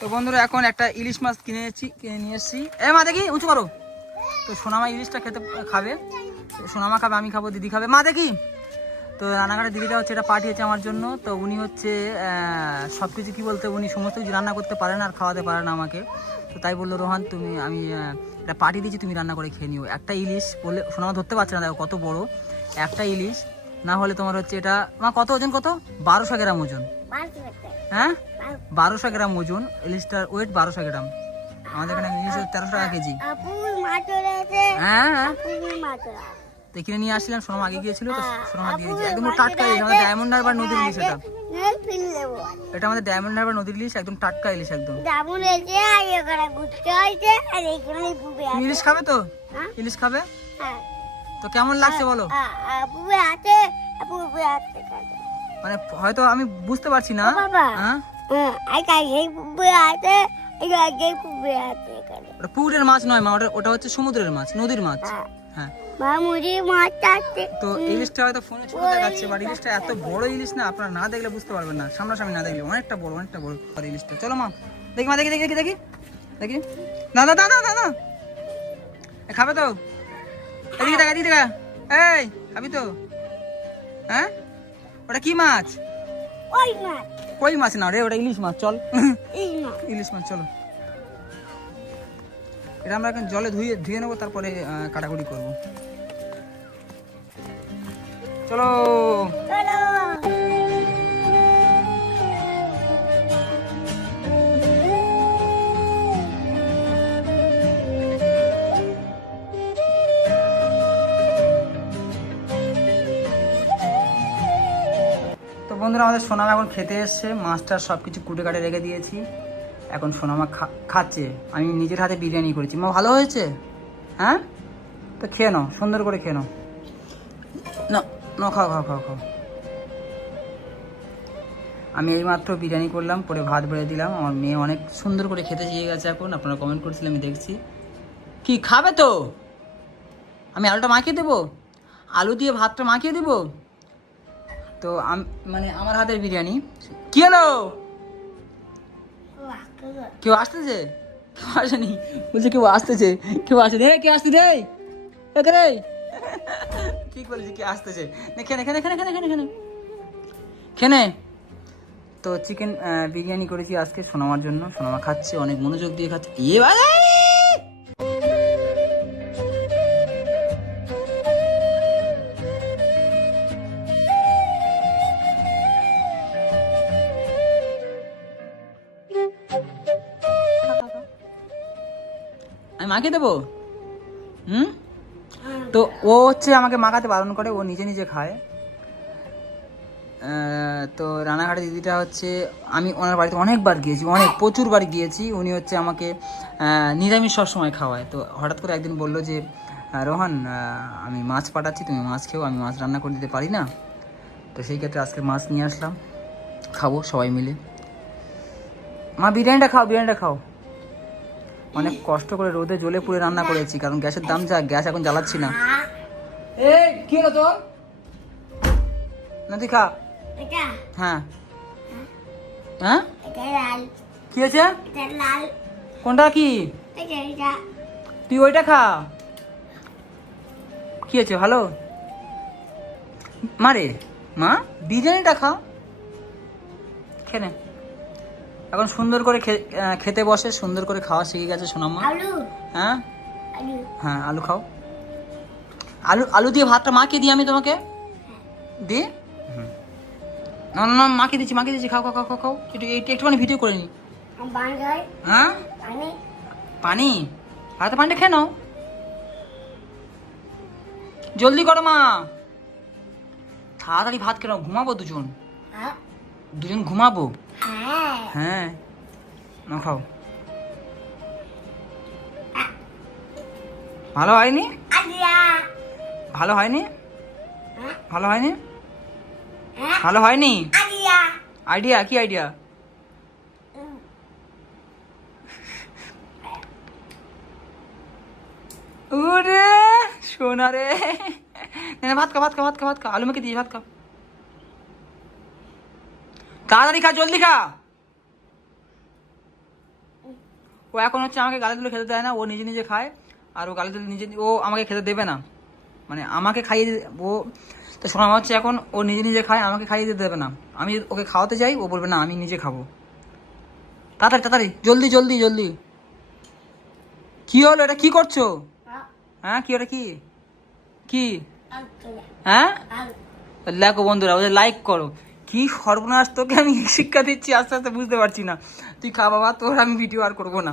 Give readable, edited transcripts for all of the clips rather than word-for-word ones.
তো বন্ধুরা এখন একটা ইলিশ মাছ কিনে নিয়ে এসেছি। মা দেখি উঁচু করো। তো সোনামা ইলিশটা খাবে। সোনামা খাবে, আমি খাবো, দিদি খাবে। মা দেখি। তো রান্নাঘাটের দিদিটা হচ্ছে এটা পাঠিয়েছে আমার জন্য। তো উনি হচ্ছে সব কিছু কী বলতে, উনি সমস্ত কিছু রান্না করতে পারেন আর খাওয়াতে পারেন আমাকে। তো তাই বললো, রোহান আমি এটা পাঠিয়ে দিচ্ছি, তুমি রান্না করে খেয়ে নিও। একটা ইলিশ বললে সোনামা ধরতে পারছে না, দেখো কত বড় একটা ইলিশ। না হলে তোমার হচ্ছে এটা মা কত ওজন, কত 1200 গ্রাম ওজন। হ্যাঁ 1200 গ্রাম ওজন ইলিশটার ওয়েট, 1200 গ্রাম। আমাদের এখানে ইলিশ 1300 টাকা কেজি। হ্যাঁ তো কিনে নিয়ে আসছিলাম, সোনামা আগে গিয়েছিল, তো সোনামা দিয়ে দিয়েছে। একদম টাটকা ইলিশ, আমাদের ডায়মন্ড হারবার নদীর ইলিশ এটা। এটা আমাদের ডায়মন্ড হারবার নদীর ইলিশ, একদম টাটকা ইলিশ একদম। ইলিশ খাবে তো? ইলিশ খাবে তো কেমন লাগছে বলো? মানে হয়তো আমি বুঝতে পারছি না। পুকুরের মাছ নয় মা, ওটা হচ্ছে সমুদ্রের মাছ, নদীর মাছ। হ্যাঁ তো ইলিশটা হয়তো ফোনে ছোট দেখাচ্ছে, বাট ইলিশটা এত বড় ইলিশ না, আপনারা না দেখলে বুঝতে পারবেন না, সামনাসামনি না দেখলে। অনেকটা বড় ইলিশটা। চলো মা দেখি, মা দেখি দেখি দেখি দেখি। না না না না না, খাবে তো? এদিকে দেখা, এদিকে দেখা। এই খাবি তো? হ্যাঁ ওটা কি মাছ? কই মাছ না রে, ওটা ইলিশ মাছ। চল ইলিশ মাছ চলো। এটা আমরা এখন জলে ধুয়ে নেবো, তারপরে কাটাকুটি করবো। চলো বন্ধুরা, আমাদের সোনামা এখন খেতে এসছে। মাছটা সব কিছু কুটে কাটে রেখে দিয়েছি, এখন সোনামা খাচ্ছে। আমি নিজের হাতে বিরিয়ানি করেছি। মা ভালো হয়েছে? হ্যাঁ তো খেয়ে নাও, সুন্দর করে খেয়ে নাও। না না, খাও খাও খাও খাও। আমি এইমাত্র বিরিয়ানি করলাম, পরে ভাত বেড়ে দিলাম। আমার মেয়ে অনেক সুন্দর করে খেতে চেয়ে গেছে এখন, আপনারা কমেন্ট করছিলেন, আমি দেখছি। কি খাবে তো? আমি আলুটা মাখিয়ে দেবো, আলু দিয়ে ভাতটা মাখিয়ে দেবো। তো মানে আমার হাতের বিরিয়ানি। কি হলো? কেউ আসতেছে? কেউ আসেনি বলছে, কেউ আসতেছে, কেউ আসে রে, কে আসতে রে, রে ঠিক বলেছি, কে আসতেছে। খেনে খেনে খেনে খেনে খেনে খেনে খেনে। তো চিকেন বিরিয়ানি করেছি আজকে সোনামার জন্য। সোনামা খাচ্ছে, অনেক মনোযোগ দিয়ে খাচ্ছে। আমি মাখিয়ে দেবো। তো ও হচ্ছে আমাকে মাখাতে বারণ করে, ও নিজে নিজে খায়। তো রানাঘাটে দিদিটা হচ্ছে, আমি ওনার বাড়িতে অনেকবার গিয়েছি, প্রচুর বার গিয়েছি। উনি হচ্ছে আমাকে নিরামিষ সবসময় খাওয়ায়। তো হঠাৎ করে একদিন বললো যে, রোহান আমি মাছ পাঠাচ্ছি, তুমি মাছ খেও, আমি মাছ রান্না করে দিতে পারি না। তো সেই ক্ষেত্রে আজকে মাছ নিয়ে আসলাম, খাবো সবাই মিলে। মা বিরিয়ানিটা খাও, বিরিয়ানিটা খাও। অনেক কষ্ট করে রোদে জ্বলে পুড়ে রান্না করেছি, কারণ গ্যাসের দাম যা, গ্যাস এখন জ্বালাচ্ছি না। এই কি হলো তোর? না তুই খা। হ্যাঁ হ্যাঁ কি হয়েছে? কোনটা কি? তুই ওইটা খা। কি হয়েছে? ভালো মারে, মা বিরিয়ানিটা খা, খেনে। এখন সুন্দর করে খেতে বসে, সুন্দর করে খাওয়া শিখে গেছে সোনামা। হ্যাঁ হ্যাঁ আলু খাও। আলু দিয়ে ভাতটা মাখিয়ে দিই আমি তোমাকে, দি। না না মাখিয়ে দিচ্ছি, খাও খাও খাও খাও খাও। একটুখানি ভিডিও করে নি। হ্যাঁ পানি, হাতে পানিটা খেয়ে নাও, জলদি করো মা, তাড়াতাড়ি ভাত খেয়ে নাও। ঘুমাবো দুজন ঘুমাবো। হ্যাঁ না খাও। ভালো হয়নি, ভালো হয়নি, ভালো হয়নি, ভালো হয়নি। আইডিয়া কি আইডিয়া? ওরে সোনা রে, ভাত খা, ভাত খা, ভাত খা, ভাত খা, আলু মেখে দিয়ে ভাত খা, তাড়াতাড়ি খা, জলদি খা। ও এখন হচ্ছে আমাকে গালি তুলে খেতে দেয় না, ও নিজে নিজে খায়। আর ও গালি তুলে নিজে, ও আমাকে খেতে দেবে না, মানে আমাকে খাইয়ে ও, তো শোনা হচ্ছে এখন ও নিজে নিজে খায়, আমাকে খাইয়ে দিতে দেবে না। আমি ওকে খাওয়াতে যাই, ও বলবে না আমি নিজে খাবো। তাড়াতাড়ি তাড়াতাড়ি, জলদি জলদি জলদি। কি হলো, এটা কি করছো? হ্যাঁ কি, ওটা কি কি? হ্যাঁ দেখো বন্ধুরা, ওদের লাইক করো। কি সর্বনাশ, তোকে আমি শিক্ষা দিচ্ছি, আস্তে আস্তে বুঝতে পারছি না। তুই খা বাবা, তোর আমি ভিডিও আর করবো না।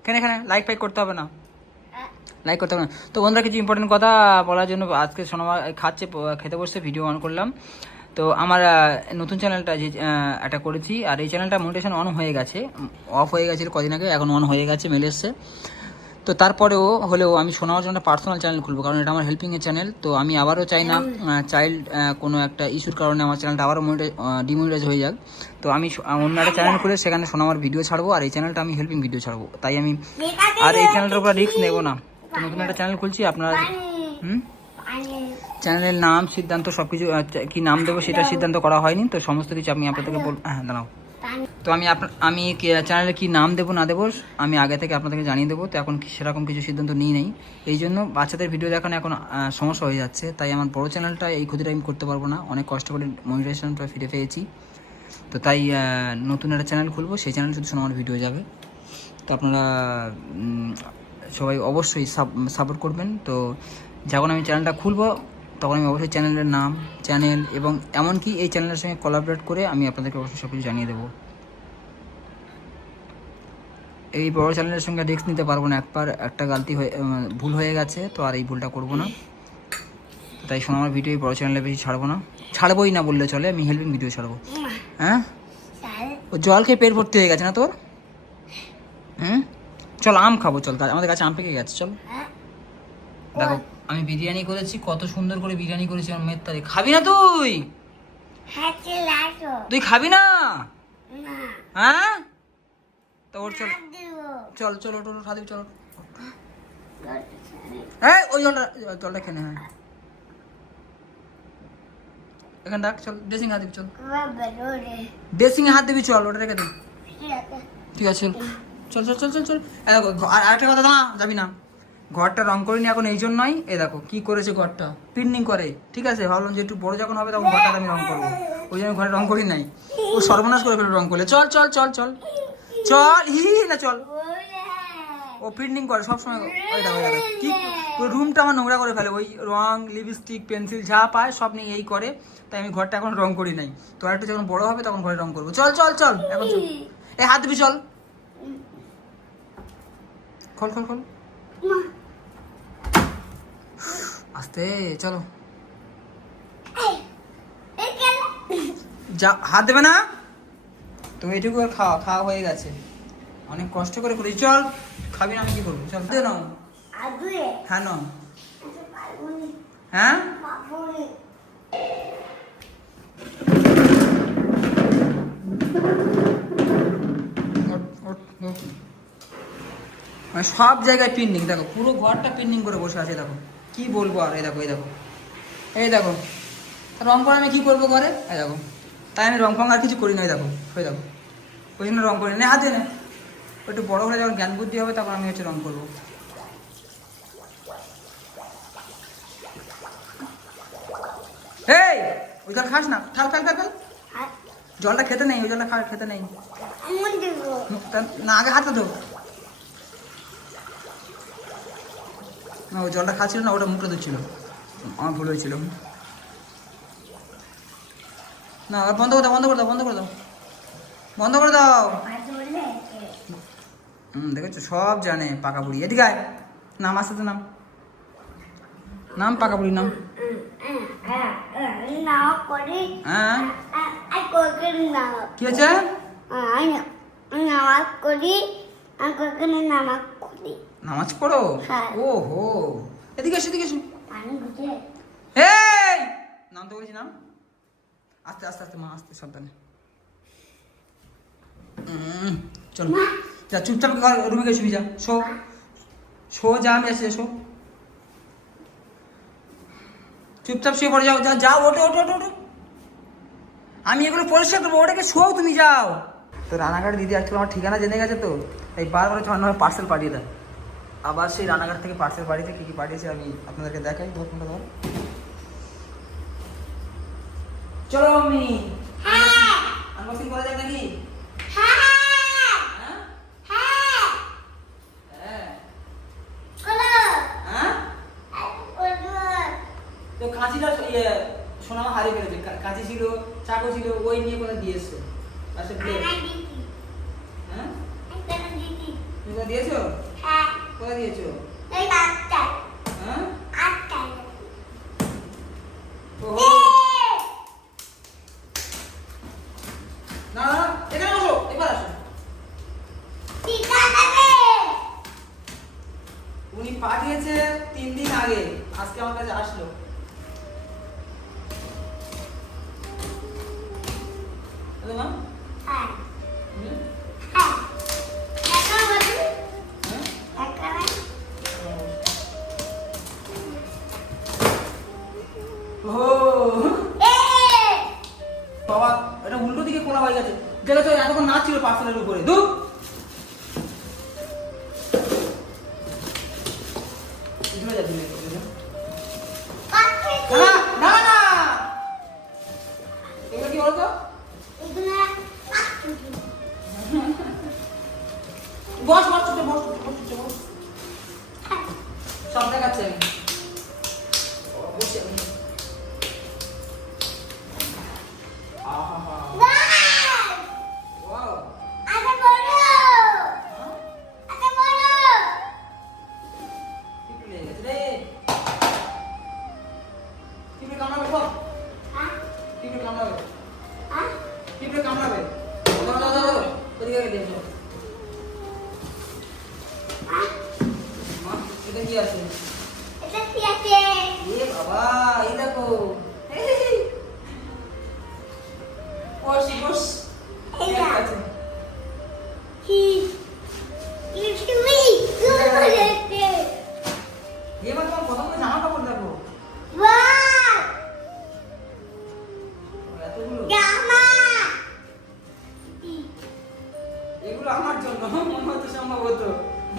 এখানে এখানে লাইক ফাইক করতে হবে না, লাইক করতে হবে না। তো বন্ধুরা, কিছু ইম্পর্টেন্ট কথা বলার জন্য আজকে সোনামা খাচ্ছে, খেতে বসে ভিডিও অন করলাম। তো আমার নতুন চ্যানেলটা যে একটা করেছি, আর এই চ্যানেলটা মনিটাইজেশন অন হয়ে গেছে, অফ হয়ে গেছে কদিন আগে, এখন অন হয়ে গেছে, মেলে এসছে। তো তারপরেও হলেও আমি শোনার জন্য পার্সোনাল চ্যানেল খুলবো, কারণ এটা আমার হেল্পিংয়ের চ্যানেল। তো আমি আবারও চাই না চাইল্ড কোনো একটা ইস্যুর কারণে আমার চ্যানেলটা আবারও ডিমনিটাইজ হয়ে যাক। তো আমি অন্য একটা চ্যানেল খুলে সেখানে আমার ভিডিও ছাড়বো, আর এই চ্যানেলটা আমি হেল্পিং ভিডিও ছাড়বো। তাই আমি আর এই চ্যানেলটার উপর রিস্ক নেবো না। তো নতুন একটা চ্যানেল খুলছি, আপনারা চ্যানেলের নাম সিদ্ধান্ত সব কিছু কী নাম দেবো সেটা সিদ্ধান্ত করা হয়নি। তো সমস্ত কিছু আমি আপনাদেরকে হ্যাঁ দাঁড়াও। তো আমি চ্যানেলে কি নাম দেবো না দেবো আমি আগে থেকে আপনাদেরকে জানিয়ে দেবো। তো এখন সেরকম কিছু সিদ্ধান্ত নিই নেই, এই জন্য বাচ্চাদের ভিডিও দেখানো এখন সমস্যা হয়ে যাচ্ছে। তাই আমার বড় চ্যানেলটা এই ক্ষতিটা আমি করতে পারবো না, অনেক কষ্ট করে মনিটাইজেশনটা ফিরে পেয়েছি। তো তাই নতুন একটা চ্যানেল খুলবো, সেই চ্যানেলে শুধু আমার ভিডিও যাবে। তো আপনারা সবাই অবশ্যই সাপোর্ট করবেন। তো যখন আমি চ্যানেলটা খুলবো তখন আমি অবশ্যই চ্যানেলের নাম, চ্যানেল এবং এমনকি এই চ্যানেলের সঙ্গে কোলাবরেট করে আমি আপনাদেরকে অবশ্যই সব কিছু জানিয়ে দেবো। এই বড় চ্যানেলের সঙ্গে রিস্ক নিতে পারবো না, একবার একটা ভুল হয়ে গেছে, তো আর এই ভুলটা করবো না। তাই শোনো, আমার ভিডিও এই বড় চ্যানেলে বেশি ছাড়বো না, ছাড়বোই না বললে চলে, আমি হেল্পিং ভিডিও ছাড়বো। হ্যাঁ ও জল খেয়ে পেট ভর্তি হয়ে গেছে না তোর? চল আম খাবো, চল আমাদের কাছে আম পেকে গেছে, চল। দেখো আমি বিরিয়ানি করেছি, কত সুন্দর করে বিরিয়ানি করেছি আমার মেয়ের তারিখ। খাবি না তুই? তুই খাবি না? হ্যাঁ তো ওর চল চল চল ওটা খাবি, চল। হ্যাঁ ওই জলটা খেনে, হ্যাঁ এখানে রাখ, চল ড্রেসিং হাত দিবি, চল ড্রেসিং হাত দিবি, চল ওটা রেখে দিবি, ঠিক আছে চল চল চল চল চল। আর একটা কথা, না যাবি না, ঘরটা রং করিনি এখন এই জন্যই। দেখো কি করেছে, ঘরটা পিন্ডিং করে, ঠিক আছে। ভাবলাম যে একটু বড় যখন হবে তখন ঘরটা আমি রং করবো, ওই জন্য ঘরে রং করি নাই। ও সর্বনাশ করে ফেলে রং করলে। চল চল চল চল চল, না চল। ও পিন্ডিং করে সবসময়, ওই দেখো কি ওই রুমটা আমার নোংরা করে ফেলে, ওই রং লিপস্টিক পেন্সিল যা পায় সব নিয়ে এই করে। তাই আমি ঘরটা এখন রং করি নাই, তো একটু যখন বড় হবে তখন ঘরে রং করবো। চল চল চল এখন চল, এই হাত দিবি, চল খোল খোল খোল আস্তে, চলো যা, হাত দেবে না তুমি, এটুকু আর খাওয়া খাওয়া হয়ে গেছে, অনেক কষ্ট করে করি। চল খাবি না, আমি কি করবো, চল দে নাও। হ্যাঁ নাও, হ্যাঁ মানে সব জায়গায় পিন্ডিং, দেখো পুরো ঘরটা পিন্ডিং করে বসে আছে। দেখো কি বলবো আর, এই দেখো এই দেখো এই দেখো, রং করে আমি কি করবো ঘরে, এই দেখো। তাই আমি রং ফং আর কিছু করি না, এই দেখো ওই দেখো, ওই জন্য রং করি না। হাতে না, একটু বড় হলে যখন জ্ঞান বুদ্ধি হবে তখন আমি হচ্ছে রং করবো। এই ওই জল খাস না, ফেল ফেল ফেল ফেল, জলটা খেতে নেই, ওই জলটা খেতে নেই না, আগে হাতে ধো না, ওই জলটা খাচ্ছিল না, ওটা মুখে ধুচ্ছিল, আমার ভুল হয়েছিল। না বন্ধ করে দাও, বন্ধ করে দাও, বন্ধ করে দাও, বন্ধ করে দাও। দেখেছো সব জানে পাকা বুড়ি। এদিকে আয়, নাম আসতে তো, নাম নাম পাকা বুড়ি, নাম। হ্যাঁ কি আছে? নামাজ পড়ো? ও হো, এদিকে এসো, এদিকে এসো। এই নাম তো বলেছি, নাম আস্তে আস্তে আস্তে, মা আস্তে সাবধানে। চলো যা, চুপচাপ রুমে গিয়ে শুবি, যা শো শো, যা আমি আসছি, শো চুপচাপ শুয়ে পড়ে যাও, যা যাও, ওঠো ওঠো ওঠো ওঠো, আমি এগুলো পরিষ্কার করবো, ওটাকে শো, তুমি যাও। তো রানাঘাট দিদি অ্যাকচুয়ালি আমার ঠিকানা জেনে গেছে, তো এই বারবার হচ্ছে আমার পার্সেল পাঠিয়ে দেয়। আবার সেই রানাঘাট থেকে পার্সেল বাড়িতে কী কী পাঠিয়েছে আমি আপনাদেরকে দেখাই। ফোনটা ধর। চলো আমি আনবক্সিং করা যাক নাকি? তো কাঁচিটা সোনামা হারিয়ে ফেলেছে। কাঁচি ছিল, চাকু ছিল, ওই নিয়ে কোথায় দিয়ে এসছো? আচ্ছা প্লেট। হ্যাঁ তুমি কোথায় দিয়েছো? কোথায় দিয়েছো? হ্যাঁ ওহো না না এখানে বসো, এবার আসো। উনি পাঠিয়েছে 3 দিন আগে, আজকে আমার কাছে আসলো। মা বাবা এটা উল্টো দিকে খোলা হয়ে গেছে। দেখেছো এতক্ষণ নাচ ছিল পার্সেলের উপরে। দু এগুলো কি বলতো? বস বস বস বস সব দেখাচ্ছে আমি। এগুলো আমার জন্য মনে হচ্ছে সম্ভবত।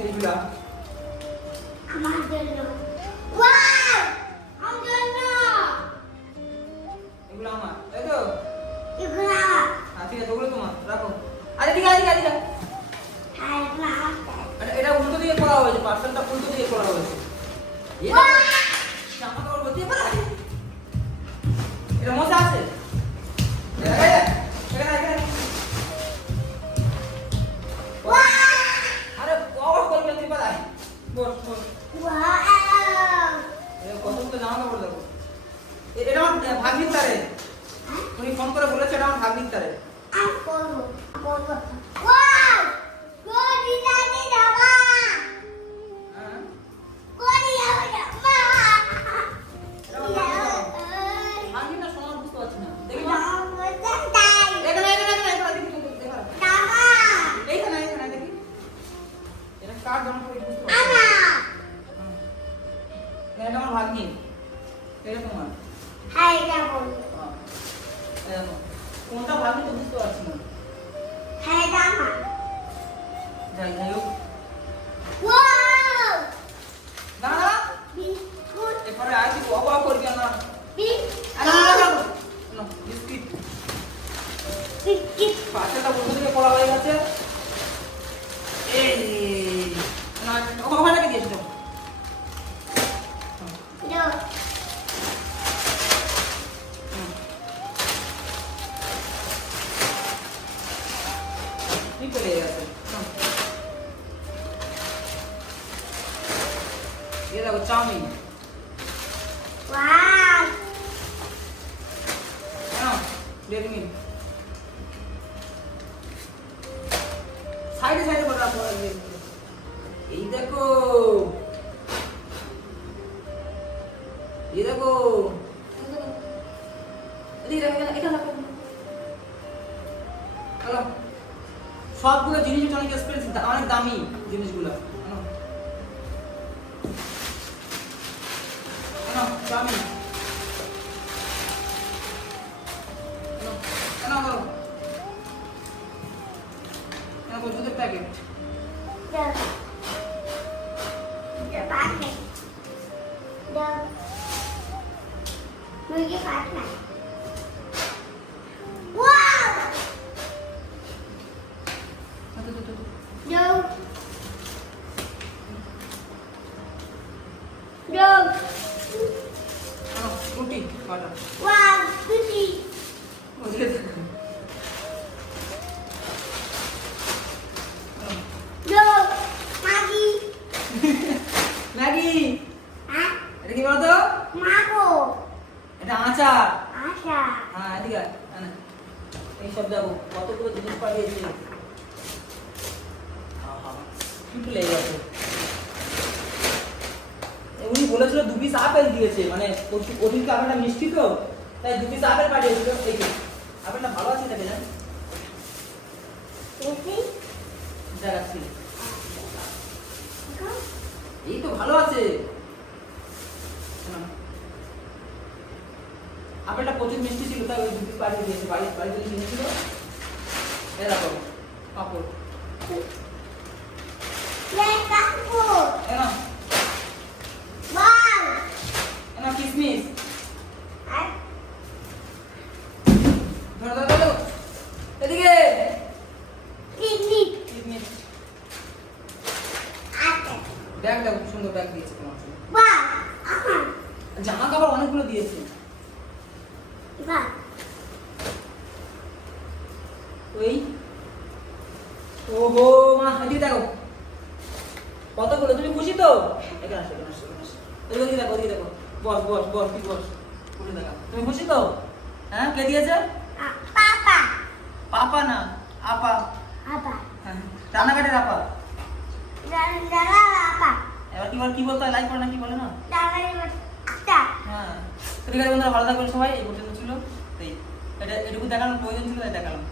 এগুলো আমার জন্য। ওয়াও আমার জন্য। এগুলো আমার, তাই তো? এগুলো আমার। ঠিক আছে, ওগুলো তোমার রাখো। আরে ঠিক আছে, ঠিক আছে। হ্যাঁ এগুলো আমার। এটা উল্টো দিকে করা হয়েছে, পার্সেলটা উল্টো দিকে করা হয়েছে। এটা জামা কাপড় বলতে পারে? এটা মজা আছে। ভাগ্নির তারে উনি ফোন করে বলেছে এটা আমার ভাগ্নির তারে। ভাগ্নিটা সময় বুঝতে পারছি না। দেখি এইখানে এইখানে দেখি এটা কার জন্য বুঝতে পারছি। এটা আমার ভাগ্নি, এটা তোমার। হ্যাঁ এটা বল। কোনটা ভাগ্নি তো বুঝতে পারছি না। হ্যাঁ এটা আমার। যাই যাই হোক। ওয়াও না না বিস্কুট এবারে আইছি বাবা করবি না। বিস্কুট না বিস্কুট বিস্কুট পাশেটা বন্ধ করে পড়া হয়ে গেছে। এই না ওখানে রেখে দিয়েছো। দাও চলে গেছে। ये देखो चाउमीन। वाह ना डेरी साइड साइड बढ़ रहा है। ये देखो ये देखो এটা দেখো চলো সবগুলো জিনিস অনেক এক্সপেন্সিভ, অনেক দামি জিনিসগুলো। চাউমিন ওষুধের প্যাকেট। রুটি বাটা ওদিকে দেখো। ম্যাগি এটা কি বলতো? এটা আচার। হ্যাঁ এদিকে আয়, আয়। এই সব দেখো কতগুলো জিনিস পাঠিয়েছে। একটু লেগে গেছে। উনি বলেছিল 2 পিস আপেল দিয়েছে, মানে ওদিনকে আপেলটা মিষ্টি তো, তাই 2 পিস আপেল পাঠিয়েছিল। এই যে আপেলটা ভালো আছে দেখে যান, দেখাচ্ছি। এই তো ভালো আছে। আপেলটা প্রচুর মিষ্টি ছিল, তাই ওই 2 পিস পাঠিয়ে দিয়েছে। বাড়িতে কিনেছিল। এই দেখো পাপড়। কিসমিস ধরো ধরো ধরো এদিকে। কিসমিস ব্যাগ দেখো, খুব সুন্দর ব্যাগ দিয়েছে তোমার জন্য। জামা কাপড় অনেকগুলো দিয়েছে। ওই ওহো মা, এদিকে দেখো কতগুলো। তুমি খুশি তো? এখানে আসো, এখানে আসো, এখানে আসো। ওদিকে দেখো, ওদিকে দেখো। বস বস বস, তুই বস। খুলে দেখা। তুমি খুশি তো? হ্যাঁ, কে দিয়েছে? পাপা না, আপা। হ্যাঁ, রান্নাঘাটের আপা। এবার কি বলতে হয়, লাইক করে না কি বলে না? হ্যাঁ, তো ঠিক আছে বন্ধুরা, ভালো থাকবেন সবাই। এই পর্যন্ত ছিল, এটুকু দেখানোর প্রয়োজন ছিল, তাই দেখালাম।